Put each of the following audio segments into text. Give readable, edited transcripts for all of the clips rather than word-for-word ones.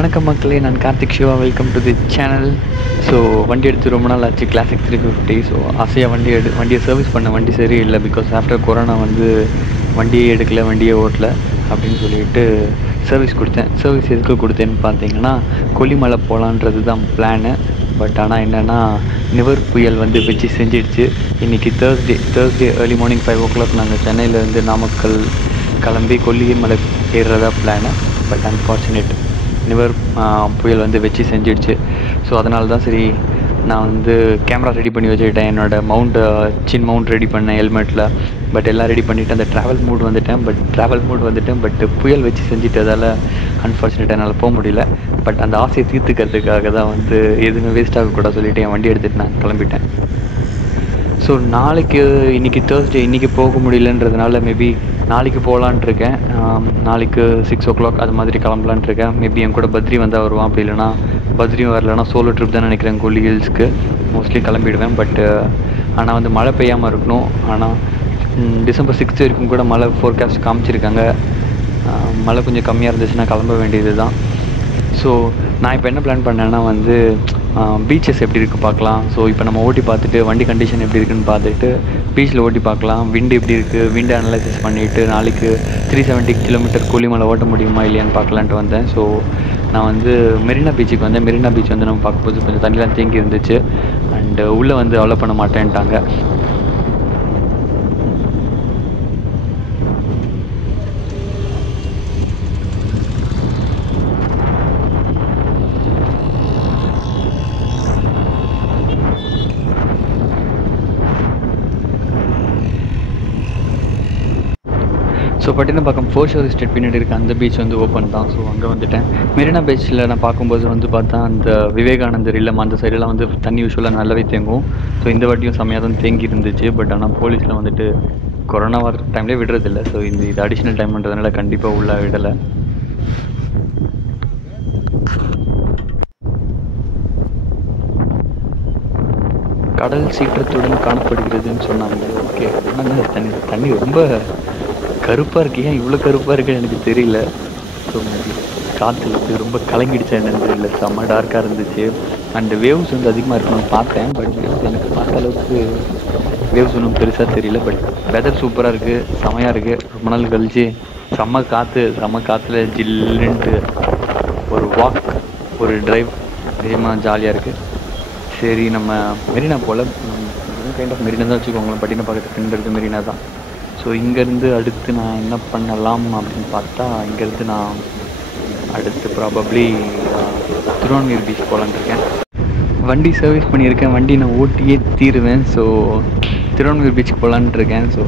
வணக்கம் மக்களே, நான் Karthik Siva. Welcome to the channel. So வண்டி எடுத்து ரொம்ப நாள் ஆச்சு, கிளாசிக் 350. ஸோ ஆசையாக வண்டியை சர்வீஸ் பண்ண. வண்டி சரியில்லை, பிகாஸ் ஆஃப்டர் கொரோனா வந்து வண்டியே எடுக்கலை, வண்டியே ஓட்டல அப்படின்னு சொல்லிட்டு சர்வீஸ் கொடுத்தேன். சர்வீஸ் எதுக்கு கொடுத்தேன்னு பார்த்தீங்கன்னா, கொல்லிமலை போகலான்றது தான் பிளானு. பட் ஆனால் என்னென்னா, நிவர் புயல் வந்து வச்சு செஞ்சிடுச்சு. இன்றைக்கி தேர்ஸ்டே ஏர்லி மார்னிங் 5 o'clock நாங்கள் சென்னையிலேருந்து நாமக்கல் கிளம்பி கொல்லிமலை ஏறுறதா பிளானு. பட் அன்ஃபார்ச்சுனேட், நிவர் புயல் வந்து வச்சு செஞ்சிடுச்சு. ஸோ அதனால தான் சரி, நான் வந்து கேமரா ரெடி பண்ணி வச்சுக்கிட்டேன். என்னோடய மவுண்ட் ரெடி பண்ணேன் ஹெல்மெட்டில். பட் எல்லாம் ரெடி பண்ணிவிட்டு அந்த ட்ராவல் மூட் வந்துட்டேன். பட் புயல் வச்சு செஞ்சிட்டதால் அன்ஃபார்ச்சுனேட் என்னால் போக முடியல. பட் அந்த ஆசையை தீர்த்துக்கிறதுக்காக தான் வந்து எதுவுமே வேஸ்ட் ஆகக்கூடாது சொல்லிவிட்டு என் வண்டி எடுத்துகிட்டு நான் கிளம்பிட்டேன். ஸோ இன்றைக்கி தேர்ஸ்டே, இன்றைக்கி போக முடியலன்றதுனால மேபி நாளைக்கு போகலான் இருக்கேன். நாளைக்கு 6 o'clock அது மாதிரி கிளம்பலான் இருக்கேன். மேபி என் கூட பத்ரி வந்தால் வருவான், அப்படி இல்லைனா பத்ரியும் வரலன்னா சோலோ ட்ரிப் தான் நினைக்கிறேன். கொல்லி ஹில்ஸ்க்கு மோஸ்ட்லி கிளம்பிடுவேன். பட் ஆனால் வந்து மழை பெய்யாமல் இருக்கணும். ஆனால் December 6 வரைக்கும் கூட மழை ஃபோர்காஸ்ட் காமிச்சிருக்காங்க. மழை கொஞ்சம் கம்மியாக இருந்துச்சுன்னா கிளம்ப வேண்டியது தான். ஸோ நான் இப்போ என்ன பிளான் பண்ணேன்னா வந்து பீச்சஸ் எப்படி இருக்குது பார்க்கலாம். ஸோ இப்போ நம்ம ஓட்டி பார்த்துட்டு வண்டி கண்டிஷன் எப்படி இருக்குதுன்னு பார்த்துட்டு பீச்சில் ஓட்டி பார்க்கலாம். விண்டு எப்படி இருக்குது, விண்டு அனலைசிஸ் பண்ணிவிட்டு நாளைக்கு 370 kilometer கொல்லிமலை ஓட்ட முடியுமா இல்லையான்னு பார்க்கலான்ட்டு வந்தேன். ஸோ நான் வந்து மெரினா பீச்சுக்கு வந்தேன். மெரினா பீச் வந்து நம்ம பார்க்கும்போது கொஞ்சம் தண்ணிலாம் தேங்கி இருந்துச்சு. அண்டு உள்ளே வந்து அலோ பண்ண மாட்டேன்ட்டாங்க. ஸோ பட்டினப்பாக்கம் ஃபோர்ஷோர் எஸ்டேட் பின்னாடி இருக்க அந்த பீச் வந்து ஓப்பன் தான். ஸோ அங்கே வந்துட்டேன். மெரினா பீச்சில் நான் பார்க்கும்போது வந்து பார்த்தா அந்த விவேகானந்தர் இல்லம் அந்த சைடெல்லாம் வந்து தண்ணி யூஸ்வலாக நல்லாவே தேங்கும். ஸோ இந்த வாட்டியும் செம்மையாக தான் தேங்கி இருந்துச்சு. பட் ஆனால் போலீஸில் வந்துட்டு கொரோனா வர டைம்லேயே விடுறதில்லை. ஸோ இது அடிஷ்னல் டைம்ன்றதுனால கண்டிப்பாக உள்ளே விடலை. கடல் சீற்றத்துடன் காணப்படுகிறதுன்னு சொன்னாங்க. ஓகே, ஆனால் தண்ணி ரொம்ப கருப்பாக இருக்கு. ஏன் இவ்வளோ கருப்பாக இருக்குன்னு எனக்கு தெரியல. ஸோ காற்றுல வந்து ரொம்ப கலங்கிடுச்சா என்னன்னு தெரியல. செம்ம டார்க்காக இருந்துச்சு. அண்ட் வேவ்ஸ் வந்து அதிகமாக இருக்கணும்னு பார்த்தேன். பட் வேவ்ஸ் எனக்கு பார்த்த அளவுக்கு வேவ்ஸ் ஒன்றும் பெருசாக தெரியல. பட் வெதர் சூப்பராக இருக்குது, செமையாக இருக்குது. ரொம்ப நாள் கழிச்சு செம்ம காற்றுல ஜில்லுன்ட்டு ஒரு வாக், ஒரு டிரைவ் அதிகமாக ஜாலியாக இருக்குது. சரி, நம்ம மெரினா போல் கைண்ட் ஆஃப் மெரினா தான் வச்சுக்கோங்களேன். பட்டினப்பாக்கத்துக்கு பின்னாடி இருக்க மெரினா தான். ஸோ இங்கேருந்து அடுத்து நான் என்ன பண்ணலாம் அப்படின்னு பார்த்தா, இங்கேருந்து நான் அடுத்து ப்ராபப்ளி திருவான்மியூர் பீச் போகலான்னு இருக்கேன். வண்டி சர்வீஸ் பண்ணியிருக்கேன், வண்டி நான் ஓட்டியே தீருவேன். ஸோ திருவான்மியூர் பீச்சுக்கு போகலான்ட்டு இருக்கேன். ஸோ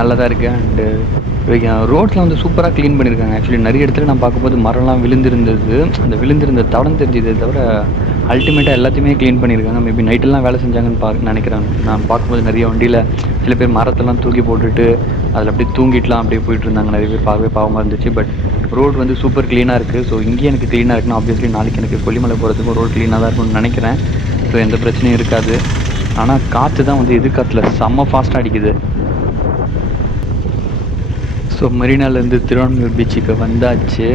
நல்லா தான் இருக்குது. அண்டு ரோட்டில் வந்து சூப்பராக க்ளீன் பண்ணியிருக்காங்க. ஆக்சுவலி நிறைய இடத்துல நான் பார்க்கும்போது மரம்லாம் விழுந்திருந்தது. அந்த விழுந்திருந்த தடம் தெரிஞ்சதே தவிர அல்டிமேட்டாக எல்லாத்தையுமே க்ளீன் பண்ணியிருக்காங்க. மேபி நைட்டெல்லாம் வேலை செஞ்சாங்கன்னு நினைக்கிறேன். நான் பார்க்கும்போது நிறைய வண்டியில் சில பேர் மரத்தெல்லாம் தூக்கி போட்டுட்டு அதில் அப்படியே தூங்கிட்டுலாம் அப்படியே போயிட்டு இருந்தாங்க. நிறைய பேர் பார்க்கவே பாவமாக இருந்துச்சு. பட் ரோடு வந்து சூப்பர் க்ளீனாக இருக்குது. ஸோ இங்கேயும் எனக்கு க்ளீனாக இருக்குன்னா ஆப்வியஸ்லி நாளைக்கு எனக்கு கொல்லிமலை போகிறதுக்கும் ரோடு க்ளீனாக தான் இருக்கும்னு நினைக்கிறேன். ஸோ எந்த பிரச்சனையும் இருக்காது. ஆனால் காற்று தான் வந்து எதிர்காற்றுல செம்ம ஃபாஸ்ட்டாக அடிக்குது. ஸோ மெரினாலேருந்து திருவான்மியூர் பீச்சுக்கு வந்தாச்சு.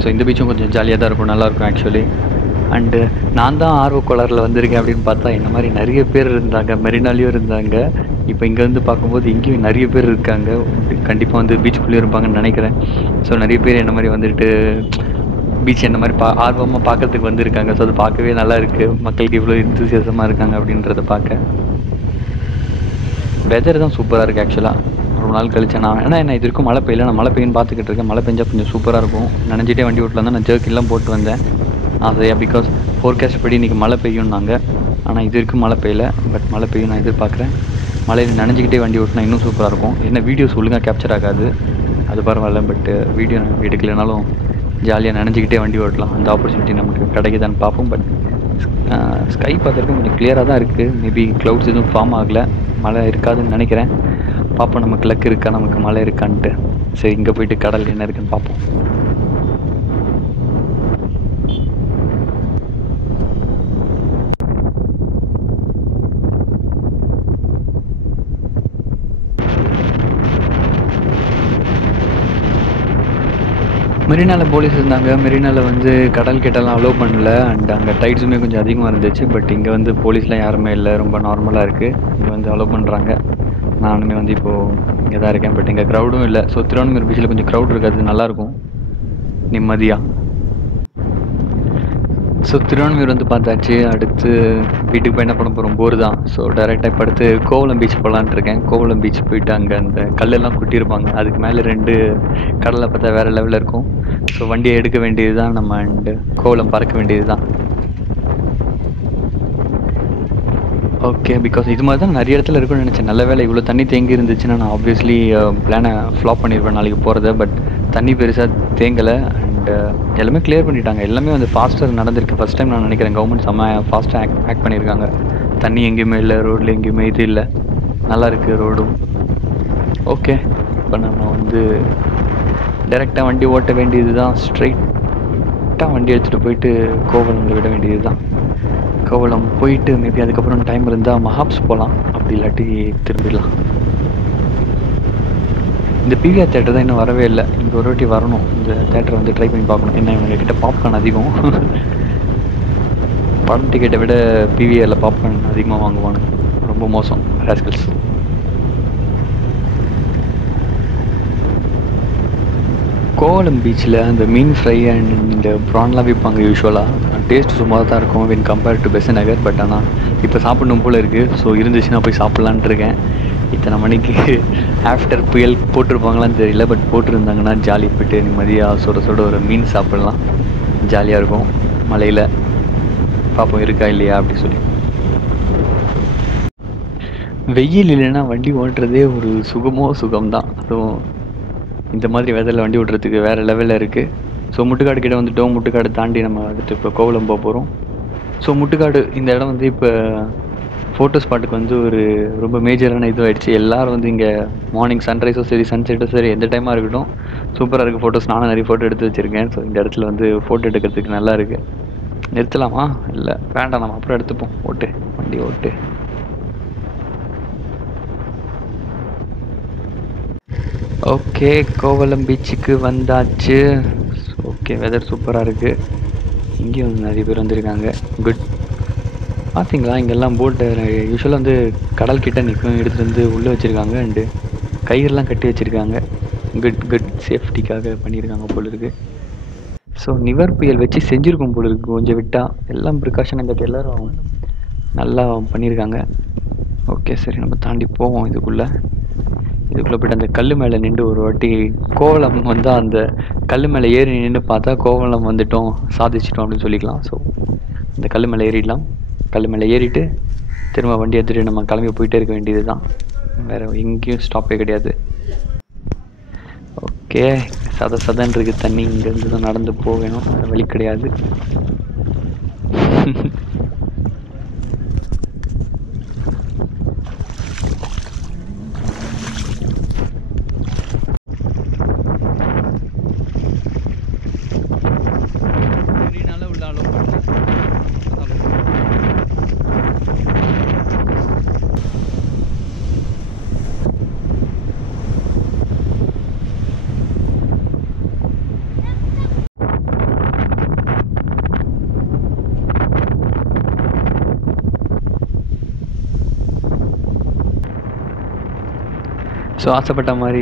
ஸோ இந்த பீச்சும் கொஞ்சம் ஜாலியாக தான் இருக்கும், நல்லாயிருக்கும் ஆக்சுவலி. அண்டு நான் தான் ஆர்வக்கோளாறில் வந்திருக்கேன் அப்படின்னு பார்த்தா என்ன மாதிரி நிறைய பேர் இருந்தாங்க. மெரினாலேயும் இருந்தாங்க. இப்போ இங்கேருந்து பார்க்கும்போது இங்கேயும் நிறைய பேர் இருக்காங்க. கண்டிப்பாக வந்து பீச்சுக்குள்ளேயும் இருப்பாங்கன்னு நினைக்கிறேன். ஸோ நிறைய பேர் என்ன மாதிரி வந்துட்டு பீச் என்ன மாதிரி ஆர்வமாக பார்க்கறதுக்கு வந்திருக்காங்க. ஸோ அது பார்க்கவே நல்லா இருக்குது. மக்களுக்கு இவ்வளோ எந்தூசியாசமாக இருக்காங்க அப்படின்றத பார்க்க. வெதர் தான் சூப்பராக இருக்குது ஆக்சுவலாக. ரொம்ப நாள் கழிச்சேன் நான். ஏன்னா என்ன இது வரைக்கும் மழை பெய்யல. நான் மழை பெய்யுன்னு பார்த்துக்கிட்டு இருக்கேன். மழை பெஞ்சால் கொஞ்சம் சூப்பராக இருக்கும். நினைஞ்சிட்டே வண்டி ஓட்டலாம் தான் நான் ஜர்க்கிலாம் போட்டு வந்தேன் அதையா, பிகாஸ் ஃபோர்காஸ்ட் படி இன்றைக்கி மழை பெய்யும்னாங்க. ஆனால் இது வரைக்கும் மழை பெய்யலை. பட் மழை பெய்யும் நான் எதிர்பார்க்குறேன். மழையில் நினைஞ்சிக்கிட்டே வண்டி ஓட்டினா இன்னும் சூப்பராக இருக்கும். என்ன வீடியோஸ் ஒழுங்காக கேப்சர் ஆகாது, அது பரவாயில்ல. பட் வீடியோ எடுக்கலைனாலும் ஜாலியாக நினைஞ்சிக்கிட்டே வண்டி ஓட்டலாம். அந்த ஆப்பர்ச்சுனிட்டி நமக்கு கிடைக்குதான்னு பார்ப்போம். பட் ஸ்கை பார்த்துருக்கும் கொஞ்சம் கிளியராக தான் இருக்குது. மேபி க்ளவுட்ஸ் எதுவும் ஃபார்ம் ஆகலை, மழை இருக்காதுன்னு நினைக்கிறேன். பார்ப்போம் நமக்கு லக் இருக்கா, நமக்கு மழை இருக்கான்ட்டு. சரி, இங்கே போயிட்டு கடல் என்ன இருக்குன்னு பார்ப்போம். மெரினால போலீஸ் இருந்தாங்க. மெரினால வந்து கடல் கிட்டலாம் அலோவ் பண்ணல. அண்ட் அங்கே டைட்ஸுமே கொஞ்சம் அதிகமாக இருந்துச்சு. பட் இங்கே வந்து போலீஸ்லாம் யாருமே இல்லை, ரொம்ப நார்மலாக இருக்குது. இங்கே வந்து அலோவ் பண்ணுறாங்க. நானுமே வந்து இப்போது இங்கே தான் இருக்கேன். பட் இங்கே க்ரௌடும் இல்லை. ஸோ திருவான்மியூர் பீச்சில் கொஞ்சம் க்ரௌட் இருக்காது, நல்லாயிருக்கும் நிம்மதியாக. ஸோ திருவான்மியூர் வந்து பார்த்தாச்சு. அடுத்து வீட்டுக்கு போய் என்ன பண்ண போகிறோம், போர் தான். ஸோ டேரெக்டாக இப்போ அடுத்து கோவளம் பீச் போகலான்ட்டு இருக்கேன். கோவளம் பீச் போயிட்டு அங்கே அந்த கல்லெல்லாம் கொட்டியிருப்பாங்க, அதுக்கு மேலே 2 கடலை பார்த்தா வேறு லெவலில் இருக்கும். ஸோ வண்டியை எடுக்க வேண்டியது தான் நம்ம, அண்டு கோவளம் பறக்க வேண்டியது தான். ஓகே, பிகாஸ் இது மாதிரி தான் நிறைய இடத்துல இருக்குன்னு நினச்சேன். நல்ல வேலை இவ்வளோ தண்ணி தேங்கி இருந்துச்சுன்னா நான் ஆப்வியஸ்லி பிளானை ஃப்ளாப் பண்ணியிருப்பேன் நாளைக்கு போகிறத. பட் தண்ணி பெருசாக தேங்கலை. அண்டு எல்லாமே கிளியர் பண்ணிட்டாங்க. எல்லாமே வந்து ஃபாஸ்ட்டாக நடந்திருக்கு. ஃபஸ்ட் டைம் நான் நினைக்கிறேன் கவர்மெண்ட் செம்ம ஃபாஸ்ட்டாக ஆக்ட் பண்ணியிருக்காங்க. தண்ணி எங்கேயுமே இல்லை, ரோட்டில் எங்கேயுமே இது இல்லை, நல்லா இருக்குது ரோடும். ஓகே, இப்போ நம்ம வந்து டைரெக்டாக வண்டி ஓட்ட வேண்டியது தான். ஸ்ட்ரைட்டாக வண்டி எடுத்துகிட்டு போயிட்டு கோவலமில் விட வேண்டியது தான். கோவளம் போயிட்டு மேபி அதுக்கப்புறம் டைம் இருந்தால் மஹாப்ஸ் போகலாம், அப்படி இல்லாட்டி திரும்பிடலாம். இந்த பிவிஆர் தேட்டர் தான் இன்னும் வரவே இல்லை. இங்கே ஒரு வாட்டி வரணும், இந்த தேட்டரை வந்து ட்ரை பண்ணி பார்க்கணும். என்ன இவங்க கிட்ட பாப்கார்ன் அதிகம். படம் டிக்கெட்டை விட பிவிஆரில் பாப்கார்ன் அதிகமாக வாங்குவானு, ரொம்ப மோசம் ராஸ்கல்ஸ். கோவளம் பீச்சில் அந்த மீன் ஃப்ரை அண்ட் இந்த ப்ரான்லாம் விற்பாங்க. யூஸ்வலாக டேஸ்ட் சுமாராக தான் இருக்கும் when compared to Besant Nagar. But ஆனால் இப்போ சாப்பிடணும் போல் இருக்குது. ஸோ இருந்துச்சுன்னா போய் சாப்பிட்லான்ட்டு இருக்கேன். இத்தனை மணிக்கு ஆஃப்டர் புயல் போட்டிருப்பாங்களான்னு தெரியல, பட் போட்டிருந்தாங்கன்னா ஜாலி போய்ட்டு நிம்மதியாக சுட ஒரு மீன் சாப்பிட்லாம், ஜாலியாக இருக்கும். மலையில் பார்ப்போம் இருக்கா இல்லையா அப்படி சொல்லி. வெயில் இல்லைன்னா வண்டி ஓட்டுறதே ஒரு சுகம்தான். அதுவும் இந்த மாதிரி வெதரில் வண்டி ஓட்டுறதுக்கு வேறு லெவலில் இருக்குது. ஸோ முட்டுக்காடு கிட்ட வந்துவிட்டோம். முட்டுக்காடு தாண்டி நம்ம வந்துட்டு இப்போ கோவளம் போக போகிறோம். ஸோ முட்டுக்காடு இந்த இடம் வந்து இப்போ ஃபோட்டோ ஸ்பாட்டுக்கு வந்து ஒரு ரொம்ப மேஜரான இதுவாகிடுச்சு. எல்லோரும் வந்து இங்கே மார்னிங் சன்ரைஸும் சரி சன்செட்டும் சரி எந்த டைமாக இருக்கட்டும் சூப்பராக இருக்குது ஃபோட்டோஸ். நானும் நிறைய ஃபோட்டோ எடுத்து வச்சுருக்கேன். ஸோ இந்த இடத்துல வந்து ஃபோட்டோ எடுக்கிறதுக்கு நல்லா இருக்குது. நிறுத்தலாமா? இல்லை வேண்டாம், நம்ம அப்புறம் எடுத்துப்போம். வண்டி ஓட்டு. ஓகே, கோவளம் பீச்சுக்கு வந்தாச்சு. ஓகே, வெதர் சூப்பராக இருக்குது. இங்கேயும் வந்து நிறைய பேர் வந்திருக்காங்க. குட். பார்த்தீங்களா, இங்கெல்லாம் போட்டு யூஸ்வலாக வந்து கடல் கிட்ட நிற்கும், எடுத்துகிட்டு வந்து உள்ளே வச்சுருக்காங்க. அண்டு கயிறுலாம் கட்டி வச்சுருக்காங்க. குட் சேஃப்டிக்காக பண்ணியிருக்காங்க போல் இருக்குது. ஸோ நிவர் புயல் வச்சு செஞ்சுருக்கும் போல் இருக்குது. கொஞ்சம் விட்டால் எல்லாம் ப்ரிகாஷன் இந்த எல்லோரும் நல்லா பண்ணியிருக்காங்க. ஓகே சரி, நம்ம தாண்டி போவோம். இதுக்குள்ளே போய்ட்டு அந்த கல் மேலே நின்று ஒரு வாட்டி கோவளம் வந்து அந்த கல் மேலே ஏறி நின்று பார்த்தா கோவளம் வந்துட்டோம், சாதிச்சிட்டோம் அப்படின்னு சொல்லிக்கலாம். ஸோ அந்த கல் மேலே ஏறிடலாம். கல் மேலே ஏறிட்டு திரும்ப வண்டி எடுத்துகிட்டு நம்ம கிளம்பி போயிட்டே இருக்க வேண்டியது தான். வேறு எங்கேயும் ஸ்டாப்பே கிடையாது. ஓகே, சதன்னு இருக்குது தண்ணி. இங்கேருந்து தான் நடந்து போகணும், வழி கிடையாது. ஸோ ஆசைப்பட்ட மாதிரி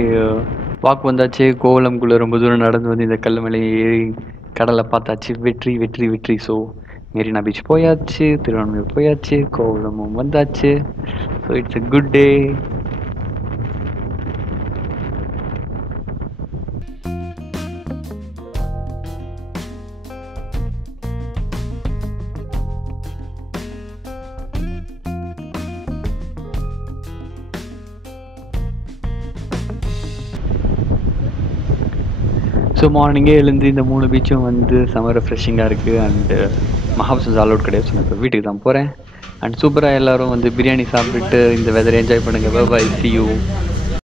வாக் வந்தாச்சு. கோவளம்குள்ளே ரொம்ப தூரம் நடந்து வந்து இந்த கல் மேலே ஏறி கடலை பார்த்தாச்சு. வெற்றி. ஸோ மெரினா பீச் போயாச்சு, திருவான்மியூர் போயாச்சு, கோவளமும் வந்தாச்சு. So it's a good day. So மார்னிங்கே எழுந்து இந்த 3 பீச்சும் வந்து செம்ம ரெஃப்ரெஷிங்காக இருக்குது. அண்டு மஹாப்ஸ் அலோட் கிடையாது. ஸோ நான் இப்போ வீட்டுக்கு தான் போகிறேன். அண்ட் சூப்பராக எல்லோரும் வந்து பிரியாணி சாப்பிட்டுட்டு இந்த வெதரை என்ஜாய் பண்ணுங்கள். Bye, see you.